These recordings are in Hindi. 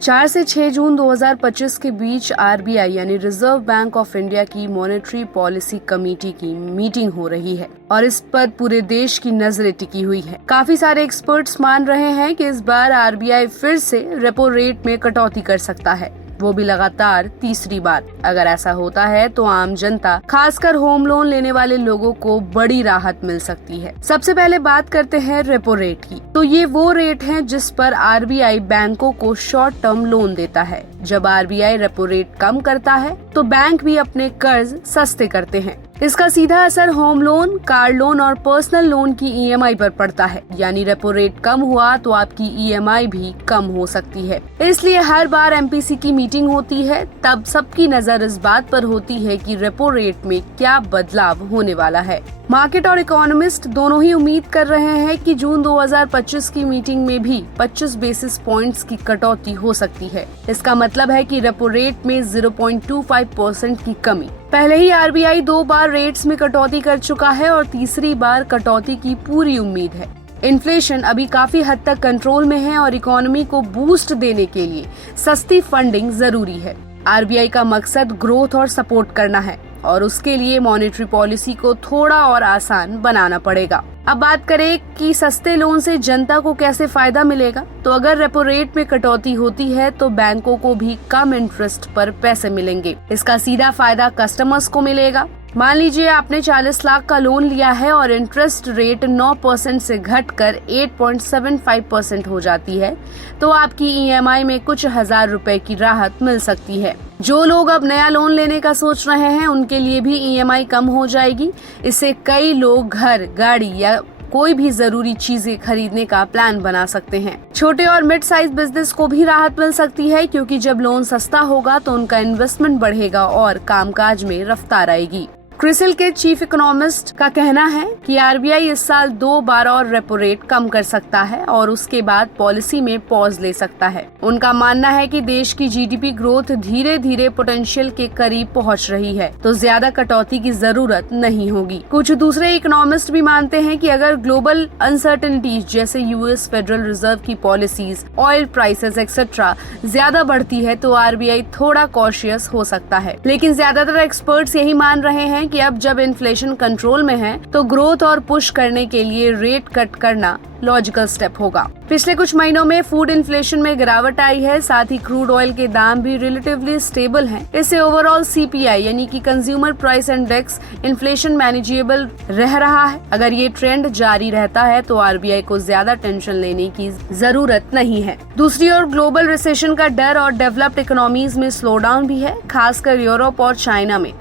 4 से 6 जून 2025 के बीच आरबीआई यानी रिजर्व बैंक ऑफ इंडिया की मॉनेटरी पॉलिसी कमेटी की मीटिंग हो रही है और इस पर पूरे देश की नजरें टिकी हुई है। काफी सारे एक्सपर्ट्स मान रहे हैं कि इस बार आरबीआई फिर से रेपो रेट में कटौती कर सकता है, वो भी लगातार तीसरी बार। अगर ऐसा होता है तो आम जनता, खासकर होम लोन लेने वाले लोगों को बड़ी राहत मिल सकती है। सबसे पहले बात करते हैं रेपो रेट की। तो ये वो रेट है जिस पर आरबीआई बैंकों को शॉर्ट टर्म लोन देता है। जब आरबीआई रेपो रेट कम करता है तो बैंक भी अपने कर्ज सस्ते करते हैं। इसका सीधा असर होम लोन, कार लोन और पर्सनल लोन की ईएमआई पर पड़ता है। यानी रेपो रेट कम हुआ तो आपकी ईएमआई भी कम हो सकती है। इसलिए हर बार एमपीसी की मीटिंग होती है तब सबकी नजर इस बात पर होती है कि रेपो रेट में क्या बदलाव होने वाला है। मार्केट और इकोनॉमिस्ट दोनों ही उम्मीद कर रहे हैं कि जून 2025 की मीटिंग में भी 25 बेसिस पॉइंट्स की कटौती हो सकती है। इसका मतलब है कि रेपो रेट में 0.25% की कमी। पहले ही आरबीआई 2 बार रेट्स में कटौती कर चुका है और तीसरी बार कटौती की पूरी उम्मीद है। इन्फ्लेशन अभी काफी हद तक कंट्रोल में है और इकोनॉमी को बूस्ट देने के लिए सस्ती फंडिंग जरूरी है। आरबीआई का मकसद ग्रोथ और सपोर्ट करना है और उसके लिए मॉनेटरी पॉलिसी को थोड़ा और आसान बनाना पड़ेगा। अब बात करें कि सस्ते लोन से जनता को कैसे फायदा मिलेगा, तो अगर रेपो रेट में कटौती होती है तो बैंकों को भी कम इंटरेस्ट पर पैसे मिलेंगे। इसका सीधा फायदा कस्टमर्स को मिलेगा। मान लीजिए आपने 40 लाख का लोन लिया है और इंटरेस्ट रेट 9% से घटकर 8.75% हो जाती है, तो आपकी ईएमआई में कुछ हजार रुपए की राहत मिल सकती है। जो लोग अब नया लोन लेने का सोच रहे हैं उनके लिए भी ईएमआई कम हो जाएगी। इससे कई लोग घर, गाड़ी या कोई भी जरूरी चीजें खरीदने का प्लान बना सकते हैं। छोटे और मिड साइज बिजनेस को भी राहत मिल सकती है क्योंकि जब लोन सस्ता होगा तो उनका इन्वेस्टमेंट बढ़ेगा और कामकाज में रफ्तार आएगी। क्रिसिल के चीफ इकोनॉमिस्ट का कहना है कि आरबीआई इस साल 2 बार और रेपो रेट कम कर सकता है और उसके बाद पॉलिसी में पॉज ले सकता है। उनका मानना है कि देश की जीडीपी ग्रोथ धीरे धीरे पोटेंशियल के करीब पहुंच रही है, तो ज्यादा कटौती की जरूरत नहीं होगी। कुछ दूसरे इकोनॉमिस्ट भी मानते हैं कि अगर ग्लोबल अनसर्टेनिटीज जैसे यूएस फेडरल रिजर्व की पॉलिसीज, ऑयल प्राइसेस एक्सेट्रा ज्यादा बढ़ती है तो आरबीआई थोड़ा कॉशियस हो सकता है। लेकिन ज्यादातर एक्सपर्ट्स यही मान रहे हैं कि अब जब इन्फ्लेशन कंट्रोल में है तो ग्रोथ और पुश करने के लिए रेट कट करना लॉजिकल स्टेप होगा। पिछले कुछ महीनों में फूड इन्फ्लेशन में गिरावट आई है, साथ ही क्रूड ऑयल के दाम भी रिलेटिवली स्टेबल हैं। इससे ओवरऑल सीपीआई यानी कि consumer price index inflation manageable रह रहा है। अगर ये ट्रेंड जारी रहता है तो आरबीआई को ज्यादा टेंशन लेने की जरूरत नहीं है। दूसरी ओर ग्लोबल रिसेशन का डर और डेवलप्ड इकोनॉमीज में स्लो डाउन भी है, खासकर यूरोप और चाइना में।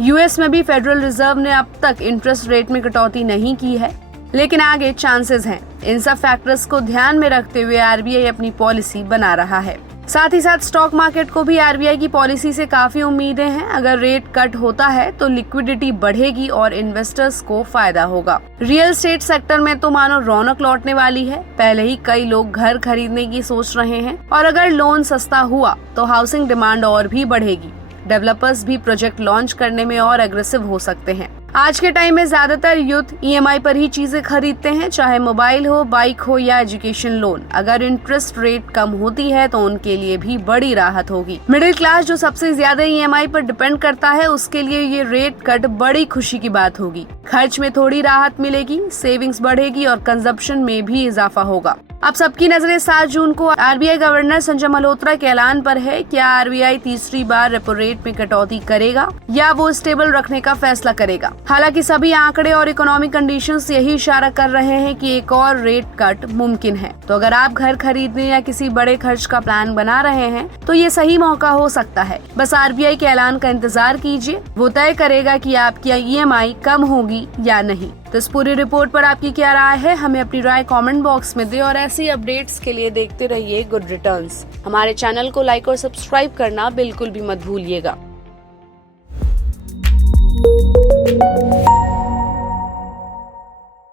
यूएस में भी फेडरल रिजर्व ने अब तक इंटरेस्ट रेट में कटौती नहीं की है, लेकिन आगे चांसेस हैं। इन सब फैक्टर्स को ध्यान में रखते हुए आरबीआई अपनी पॉलिसी बना रहा है। साथ ही साथ स्टॉक मार्केट को भी आरबीआई की पॉलिसी से काफी उम्मीदें हैं। अगर रेट कट होता है तो लिक्विडिटी बढ़ेगी और इन्वेस्टर्स को फायदा होगा। रियल एस्टेट सेक्टर में तो मानो रौनक लौटने वाली है। पहले ही कई लोग घर खरीदने की सोच रहे हैं और अगर लोन सस्ता हुआ तो हाउसिंग डिमांड और भी बढ़ेगी। डेवलपर्स भी प्रोजेक्ट लॉन्च करने में और एग्रेसिव हो सकते हैं। आज के टाइम में ज्यादातर यूथ ईएमआई पर ही चीजें खरीदते हैं, चाहे मोबाइल हो, बाइक हो या एजुकेशन लोन। अगर इंटरेस्ट रेट कम होती है तो उनके लिए भी बड़ी राहत होगी। मिडिल क्लास जो सबसे ज्यादा ईएमआई पर डिपेंड करता है उसके लिए ये रेट कट बड़ी खुशी की बात होगी। खर्च में थोड़ी राहत मिलेगी, सेविंग्स बढ़ेगी और कंजप्शन में भी इजाफा होगा। अब सबकी नजरें 7 जून को आरबीआई गवर्नर संजय मल्होत्रा के ऐलान पर है। क्या आरबीआई तीसरी बार रेपो रेट में कटौती करेगा या वो स्टेबल रखने का फैसला करेगा? हालांकि सभी आंकड़े और इकोनॉमिक कंडीशंस यही इशारा कर रहे हैं कि एक और रेट कट मुमकिन है। तो अगर आप घर खरीदने या किसी बड़े खर्च का प्लान बना रहे हैं तो ये सही मौका हो सकता है। बस आरबीआई के ऐलान का इंतजार कीजिए, वो तय करेगा कि आपकी ईएमआई कम होगी या नहीं। तो इस पूरी रिपोर्ट पर आपकी क्या राय है, हमें अपनी राय कमेंट बॉक्स में दें और ऐसी अपडेट्स के लिए देखते रहिए गुड रिटर्न्स। हमारे चैनल को लाइक और सब्सक्राइब करना बिल्कुल भी मत भूलिएगा।